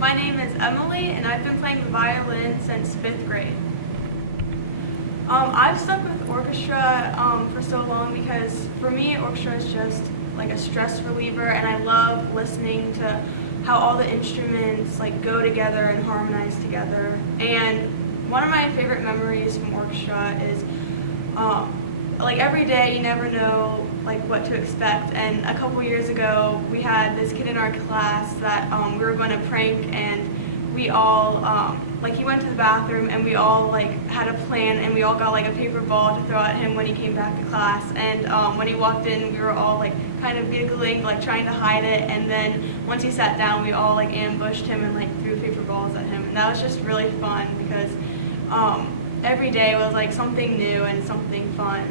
My name is Emily, and I've been playing the violin since 5th grade. I've stuck with orchestra for so long because for me, orchestra is just like a stress reliever, and I love listening to how all the instruments like go together and harmonize together. And one of my favorite memories from orchestra is like every day you never know like what to expect, and a couple years ago we had this kid in our class that we were going to prank, and we all like he went to the bathroom and we all like had a plan, and we all got like a paper ball to throw at him when he came back to class, and when he walked in we were all like kind of giggling, like trying to hide it, and then once he sat down we all like ambushed him and like threw paper balls at him, and that was just really fun because every day was like something new and something fun.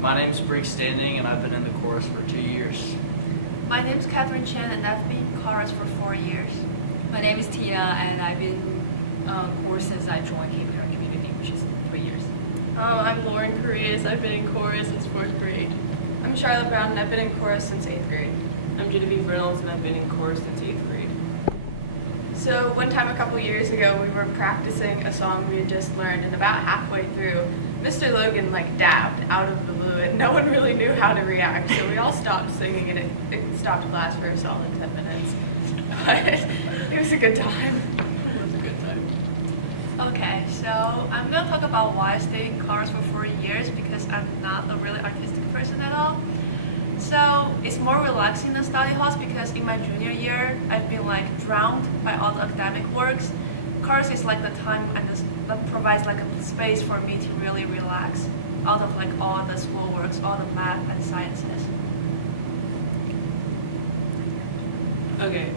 My name's Bree Standing, and I've been in the chorus for 2 years. My name is Catherine Chen, and I've been in chorus for 4 years. My name is Tia, and I've been chorus since I joined Cape Cod Community, which is 3 years. I'm Lauren Correas. I've been in chorus since 4th grade. I'm Charlotte Brown, and I've been in chorus since 8th grade. I'm Genevieve Reynolds, and I've been in chorus since 8th grade. So one time a couple years ago we were practicing a song we had just learned, and about halfway through Mr. Logan like dabbed out of the blue, and no one really knew how to react, so we all stopped singing, and it stopped class for a solid 10 minutes. But it was a good time. It was a good time. Okay, so I'm going to talk about why I stayed in chorus for 4 years, because I'm not a really artistic person at all. So it's more relaxing than study halls because in my junior year I've been like drowned by all the academic works. Chorus is like the time and that provides like a space for me to really relax out of like all the school works, all the math and sciences. Okay,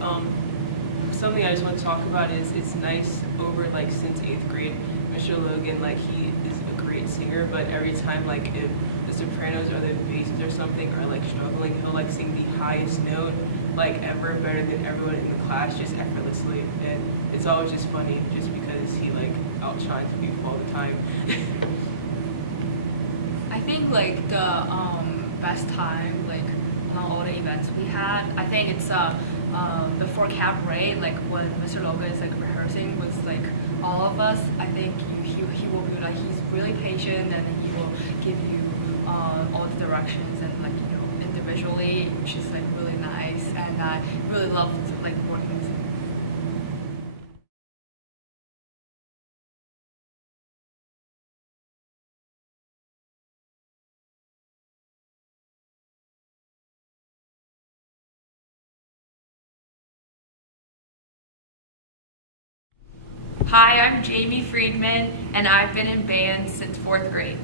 something I just want to talk about is it's nice over like since 8th grade, Mr. Logan, like he is a great singer, but every time like if the sopranos or the basses or something are like struggling, he'll like sing the highest note like ever, better than everyone in the class, just effortlessly, and it's always just funny just because he like outshines people all the time. I think like the best time like among all the events we had, I think it's before cabaret, like when Mr. Logan is like rehearsing with like all of us. I think he will be like, he's really patient, and he will give you all the directions and like individually, which is like really nice, and I really love like working with him. Hi, I'm Jamie Friedman, and I've been in band since 4th grade.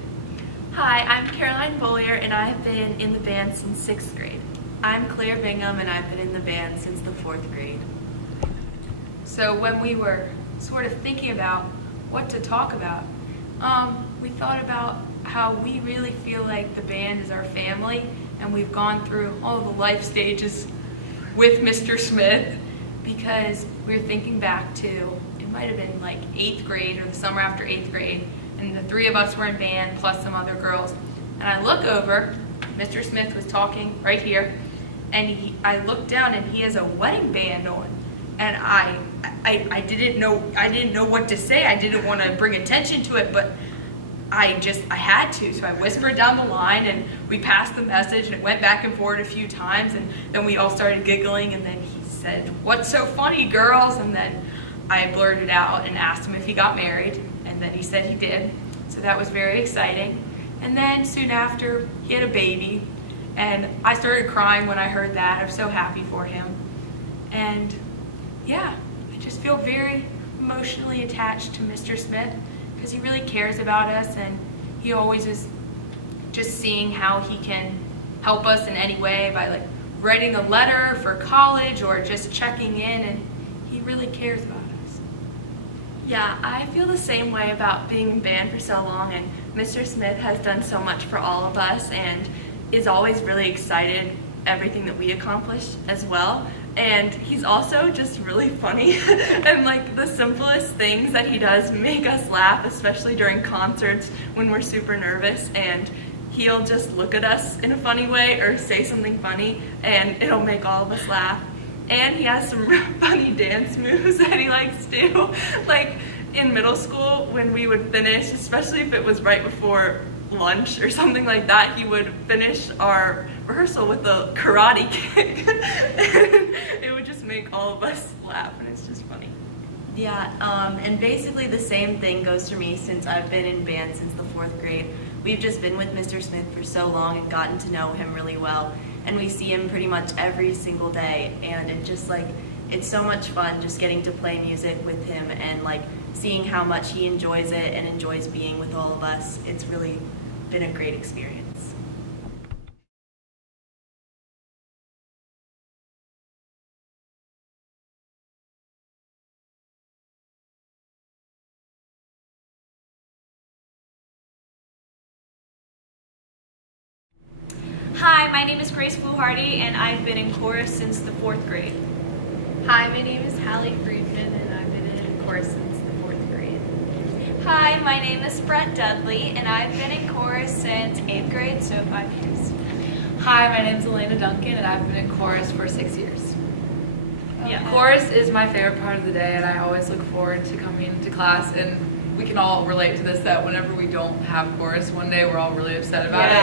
Hi, I'm Caroline Bollier, and I've been in the band since 6th grade. I'm Claire Bingham, and I've been in the band since the 4th grade. So when we were sort of thinking about what to talk about, we thought about how we really feel like the band is our family, and we've gone through all the life stages with Mr. Smith, because we were thinking back to, it might have been like 8th grade or the summer after 8th grade, and the 3 of us were in band plus some other girls. And I look over, Mr. Smith was talking right here, and I looked down and he has a wedding band on. And I didn't know what to say. I didn't want to bring attention to it, but I had to. So I whispered down the line, and we passed the message, and it went back and forth a few times, and then we all started giggling, and then he said, "What's so funny, girls?" And then I blurted out and asked him if he got married, and then he said he did. So that was very exciting. And then soon after, he had a baby, and I started crying when I heard that. I'm so happy for him. And yeah, I just feel very emotionally attached to Mr. Smith because he really cares about us, and he always is just seeing how he can help us in any way by like writing a letter for college or just checking in, and he really cares about us. Yeah, I feel the same way about being in band for so long, and Mr. Smith has done so much for all of us and is always really excited everything that we accomplished as well. And he's also just really funny. And like the simplest things that he does make us laugh, especially during concerts when we're super nervous. And he'll just look at us in a funny way or say something funny, and it'll make all of us laugh. And he has some funny dance moves that he likes to do. Like in middle school, when we would finish, especially if it was right before lunch or something like that, he would finish our rehearsal with a karate kick. And it would just make all of us laugh, and it's just funny. Yeah, and basically the same thing goes for me since I've been in band since the 4th grade. We've just been with Mr. Smith for so long and gotten to know him really well, and we see him pretty much every single day, and it's so much fun just getting to play music with him and like seeing how much he enjoys it and enjoys being with all of us. It's really been a great experience. Hi, my name is Grace Fluharty, and I've been in chorus since the 4th grade. Hi, my name is Hallie Friedman, and I've been in chorus since the 4th grade. Hi, my name is Brett Dudley, and I've been in chorus since 8th grade, so 5 years. Hi, my name's Elena Duncan, and I've been in chorus for 6 years. Yeah. Chorus is my favorite part of the day, and I always look forward to coming to class. And we can all relate to this, that whenever we don't have chorus one day, we're all really upset about it.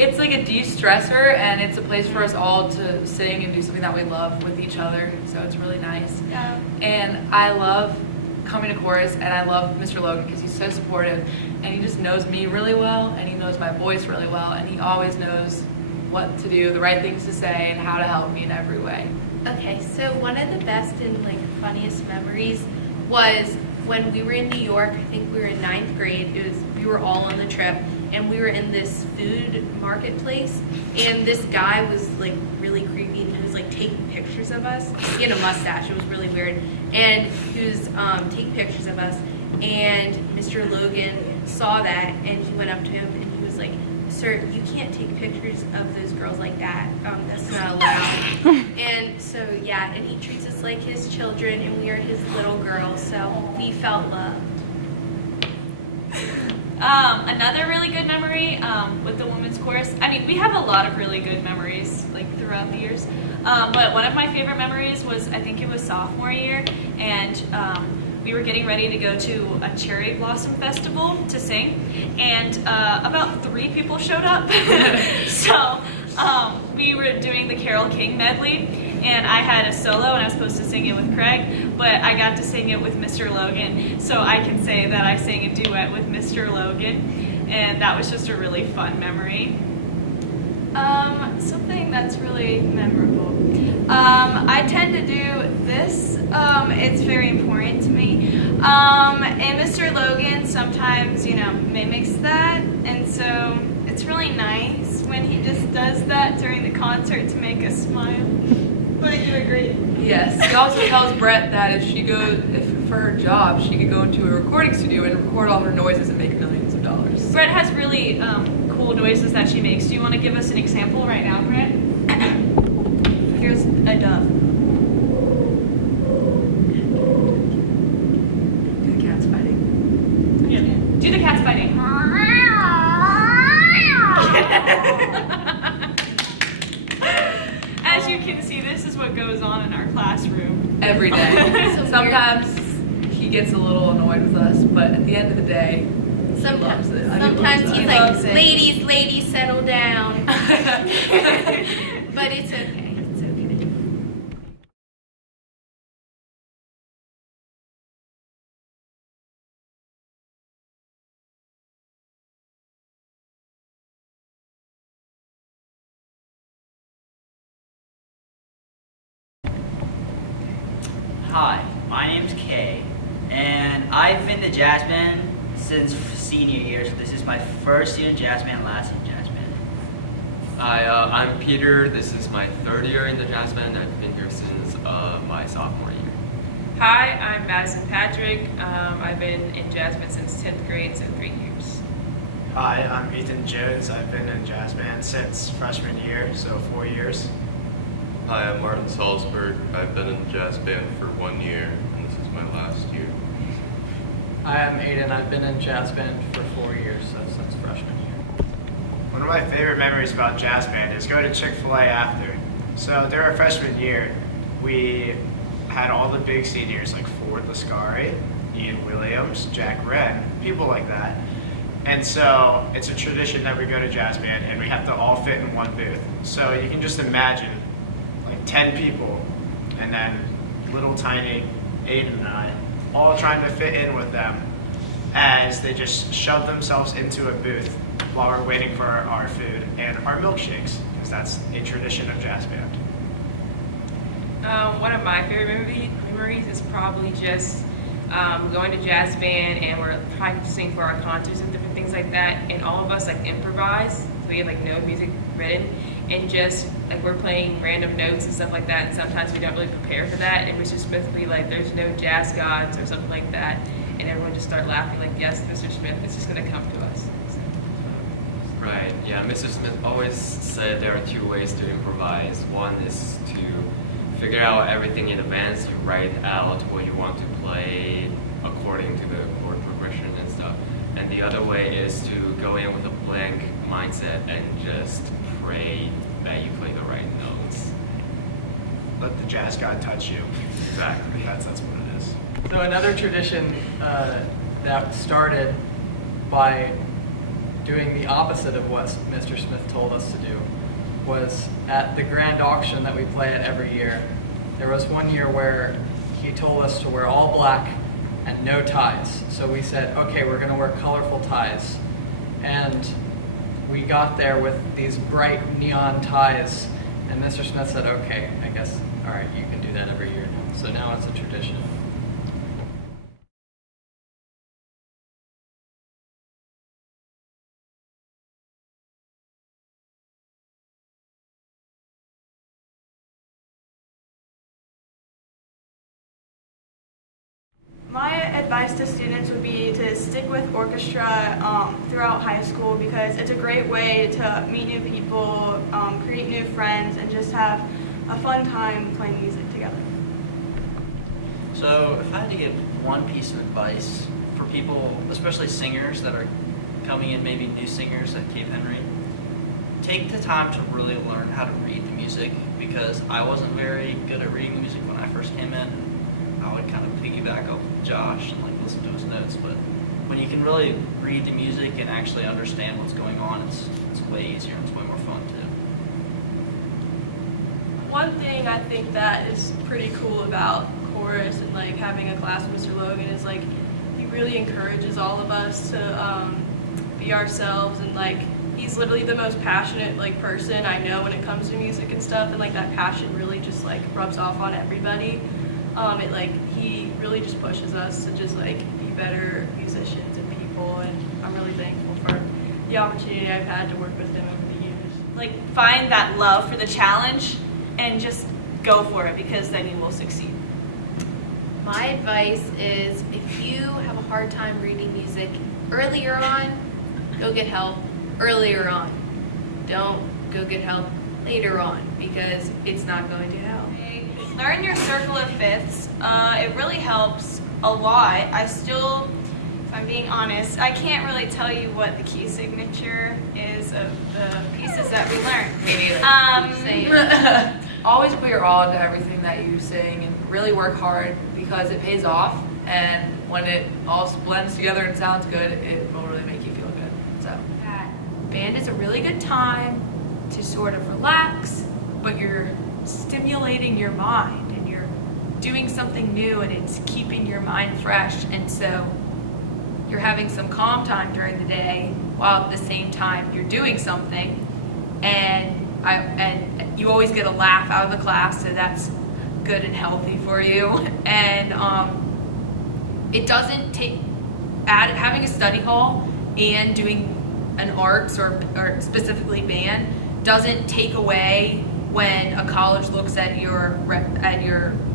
It's like a de-stressor, and it's a place for us all to sing and do something that we love with each other. So it's really nice. Yeah. And I love coming to chorus, and I love Mr. Logan because he's so supportive, and he just knows me really well, and he knows my voice really well, and he always knows what to do, the right things to say, and how to help me in every way. Okay, so one of the best and like funniest memories was when we were in New York. I think we were in 9th grade. We were all on the trip, and we were in this food marketplace, and this guy was like really creepy, and he was like taking pictures of us. He had a mustache. It was really weird, and he was taking pictures of us. And Mr. Logan saw that, and he went up to him, and he was like, "Sir, you can't take pictures of those girls like that. That's not allowed." And so, yeah, and he treats us like his children, and we are his little girls, so we felt loved. Another really good memory with the women's chorus. I mean, we have a lot of really good memories like throughout the years, but one of my favorite memories was, I think it was sophomore year, and we were getting ready to go to a cherry blossom festival to sing, and about 3 people showed up. So we were doing the Carole King medley, and I had a solo, and I was supposed to sing it with Craig, but I got to sing it with Mr. Logan, so I can say that I sang a duet with Mr. Logan, and that was just a really fun memory. Something that's really memorable. I tend to do this. It's very important to me. And Mr. Logan sometimes, mimics that, and so it's really nice when he just does that during the concert to make us smile. Wouldn't you agree? Yes. He also tells Brett that if for her job, she could go into a recording studio and record all her noises and make millions of dollars. Brett has really cool noises that she makes. Do you want to give us an example right now, Brett? Here's a dove. Do the cats fighting? Yeah. Do the cats fighting. As you can see, this is what goes on in our classroom. Every day. Sometimes he gets a little annoyed with us, but at the end of the day, Sometimes, he loves it. sometimes he's loves like, it. ladies, settle down. But it's okay. It's okay. Hi, my name's Kay, and I've been to jazz band since senior year, so this is my first year in jazz band, last in jazz band. Hi, I'm Peter. This is my 3rd year in the jazz band. I've been here since my sophomore year. Hi, I'm Madison Patrick. I've been in jazz band since 10th grade, so 3 years. Hi, I'm Ethan Jones. I've been in jazz band since freshman year, so 4 years. Hi, I'm Martin Salzberg. I've been in jazz band for 1 year, and this is my last year. Hi, I'm Aiden. I've been in jazz band for 4 years, so since freshman year. One of my favorite memories about jazz band is going to Chick-fil-A after. So during our freshman year, we had all the big seniors like Ford Lascari, Ian Williams, Jack Wren, people like that. And so it's a tradition that we go to jazz band and we have to all fit in one booth. So you can just imagine like 10 people and then little tiny Aiden and I all trying to fit in with them as they just shove themselves into a booth while we're waiting for our food and our milkshakes, because that's a tradition of jazz band. One of my favorite memories is probably just going to jazz band and we're practicing for our concerts and different things like that, and all of us like improvise, so we have like no music written, and just like we're playing random notes and stuff like that, and sometimes we don't really prepare for that, and it's just supposed to be like there's no jazz gods or something like that, and everyone just start laughing like, yes, Mr. Smith is just going to come to us. Right, yeah, Mr. Smith always said there are 2 ways to improvise. One is to figure out everything in advance. You write out what you want to play according to the chord progression and stuff. And the other way is to go in with a blank mindset and just pray that you play the right notes. Let the jazz god touch you. Exactly. That's what it is. So another tradition that started by doing the opposite of what Mr. Smith told us to do was at the grand auction that we play at every year. There was one year where he told us to wear all black and no ties. So we said, okay, we're gonna wear colorful ties. And we got there with these bright neon ties, and Mr. Smith said, okay, I guess, all right, you can do that every year now. So now it's a tradition. My advice to students would be to stick with orchestra throughout high school, because it's a great way to meet new people, create new friends, and just have a fun time playing music together. So if I had to give one piece of advice for people, especially singers that are coming in, maybe new singers at Cape Henry, take the time to really learn how to read the music, because I wasn't very good at reading the music when I first came in. I would kind of piggyback off Josh and like listen to his notes, but when you can really read the music and actually understand what's going on, it's way easier and it's way more fun too. One thing I think that is pretty cool about chorus and like having a class with Mr. Logan is like he really encourages all of us to be ourselves, and like he's literally the most passionate like person I know when it comes to music and stuff, and like that passion really just like rubs off on everybody. He really just pushes us to just like be better musicians and people, and I'm really thankful for the opportunity I've had to work with him over the years. Like, find that love for the challenge and just go for it, because then you will succeed. My advice is if you have a hard time reading music earlier on, go get help earlier on. Don't go get help later on, because it's not going to help. Learn your circle of fifths. It really helps a lot. I still, if I'm being honest, I can't really tell you what the key signature is of the pieces that we learned. Me neither. Always put your all into everything that you sing and really work hard, because it pays off, and when it all blends together and sounds good, it will really make you feel good. So Band is a really good time to sort of relax, but you're stimulating your mind and you're doing something new, and it's keeping your mind fresh, and so you're having some calm time during the day while at the same time you're doing something, and you always get a laugh out of the class, so that's good and healthy for you. And it doesn't take having a study hall and doing an arts or specifically band doesn't take away when a college looks at your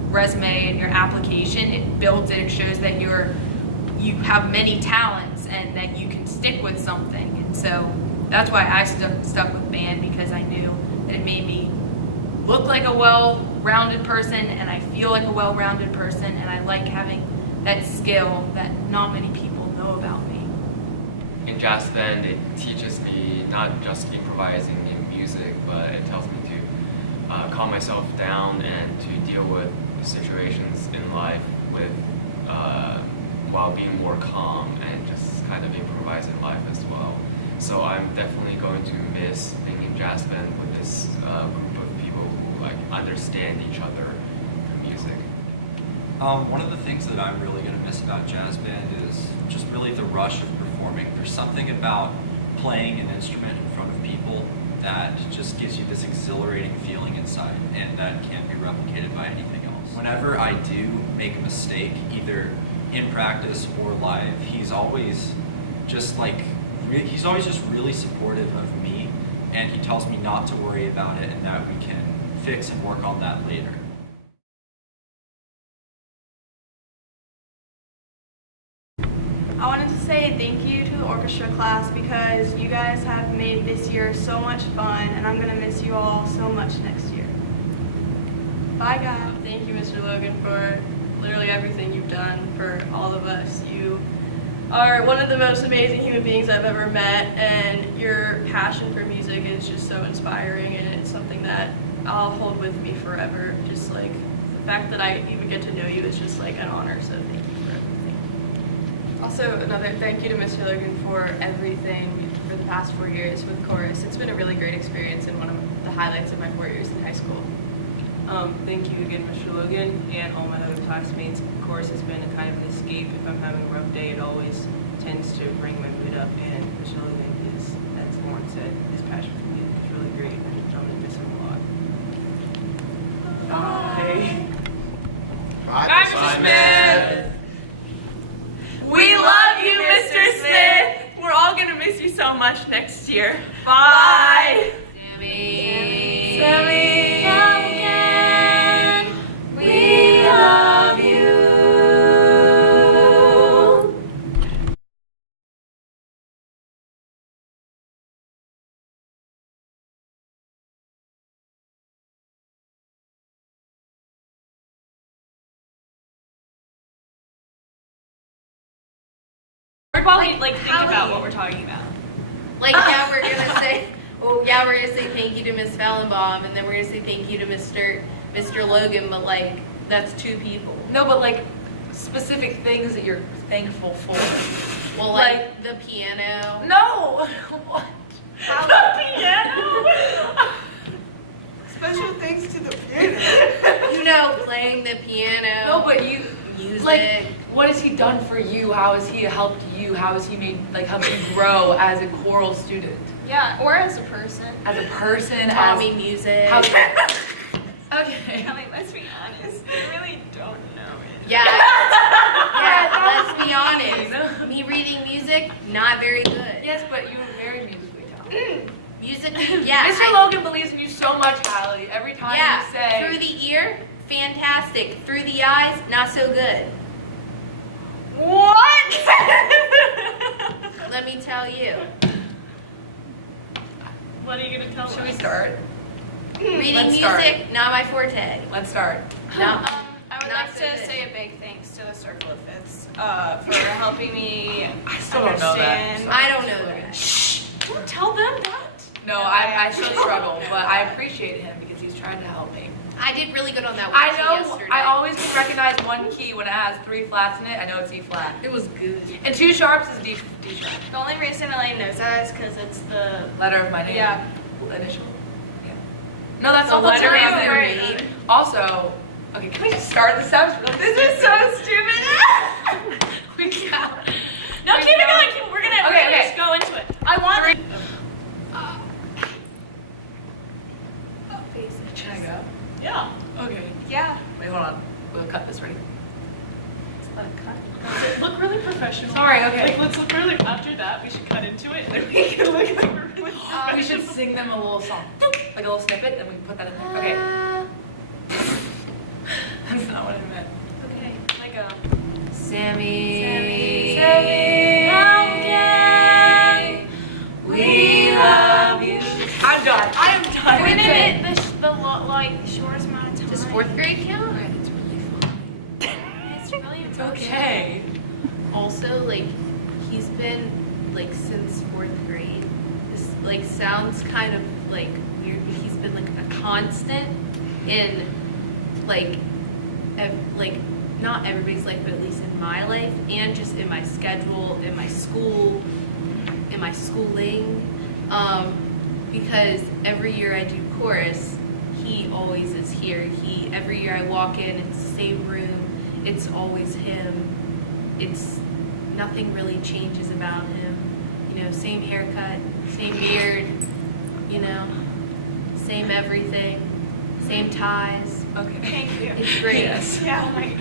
resume and your application. It builds it. It shows that you have many talents and that you can stick with something. And So that's why I stuck with band, because I knew that it made me look like a well-rounded person, and I feel like a well-rounded person, and I like having that skill that not many people know about me. In jazz band, it teaches me not just improvising in music, but it tells me to calm myself down and to deal with situations in life with while being more calm and just kind of improvise in life as well. So I'm definitely going to miss being in jazz band with this group of people who like understand each other through music. One of the things that I'm really going to miss about jazz band is just really the rush of performing. There's something about playing an instrument in front of people that just gives you this exhilarating feeling inside, and that can't be replicated by anything else. Whenever I do make a mistake, either in practice or live, he's always just really supportive of me, and he tells me not to worry about it and that we can fix and work on that later. I wanted to say thank you to the orchestra class because you guys have made this year so much fun, and I'm going to miss you all so much next year. Bye, guys. Thank you, Mr. Logan, for literally everything you've done for all of us. You are one of the most amazing human beings I've ever met, and your passion for music is just so inspiring, and it's something that I'll hold with me forever. Just like the fact that I even get to know you is just like an honor, so thank you for everything. Also, another thank you to Mr. Logan for everything for the past 4 years with chorus. It's been a really great experience and one of the highlights of my 4 years in high school. Thank you again, Mr. Logan, and all my other classmates. Chorus has been a kind of an escape. If I'm having a rough day, it always tends to bring my mood up, and Mr. Logan is, as Lauren said, his passion for music is really great, and I'm going to miss him a lot. Bye. Bye, Mr. Smith. We love you, Mr. Smith. We're all going to miss you so much next year. Bye. Sammy. Sammy. We love you. While we think about what we're talking about. We're gonna say, we're gonna say thank you to Miss Fallenbaum, and then we're gonna say thank you to Mr. Logan, but that's 2 people. No, but specific things that you're thankful for. Well, the piano. No! What? The piano? Special thanks to the piano. Playing the piano. No, but you, music. what has he done for you? How has he helped you? How has he helped you grow as a choral student? Yeah, or as a person. As a person, Tommy music. Okay. I mean, let's be honest. We really don't know it. Yeah, let's be honest. Me reading music, not very good. Yes, but you were very musically talented. Music, yeah. Mr. Logan believes in you so much, Hallie. Every time you say... Through the ear, fantastic. Through the eyes, not so good. What? Let me tell you. What are you going to tell us? Should we start? Reading Let's music, start. not my forte. Let's start. No. I would Not like so to good. say a big thanks to the Circle of Fifths for helping me I still don't know that. understand. I don't know that. Shh! Don't tell them that. No, I still struggle, but I appreciate him because he's trying to help me. I did really good on that I worksheet know, yesterday. I always can recognize one key when it has 3 flats in it. I know it's E flat. It was good. And 2 sharps is D sharp. The only reason Elaine knows that is because it's the Letter of my name. Yeah. Initial. Yeah. No, that's The not the letter reason. of your name. Also, okay, can we just start? This sounds really This is so stupid. We can't. No, keep it going. We're gonna Okay. just go into it. I want. Should I go? Yeah. Okay. Yeah. Wait, hold on. We'll cut this. Ready? Look really professional. Sorry, okay. Let's look really. After that, we should cut into it, and then we can look like we're really We should sing them a little song. Like a little snippet, and we can put that in there. Okay. That's not what I meant. Okay. Like a. Sammy. Sammy. Sammy. How can we fourth grade count? It's really fun. It's really It's emotional. okay. Also, like, he's been, like, since fourth grade. This, like, sounds kind of, like, weird, but he's been, like, a constant in, like, not everybody's life, but at least in my life, and just in my schedule, in my school, in my schooling. Because every year I do chorus, he always is here. Every year I walk in, it's the same room, it's always him. Nothing really changes about him. You know, same haircut, same beard, you know, same everything, same ties. Okay. Thank you. It's great. Yes. Yeah, oh my God.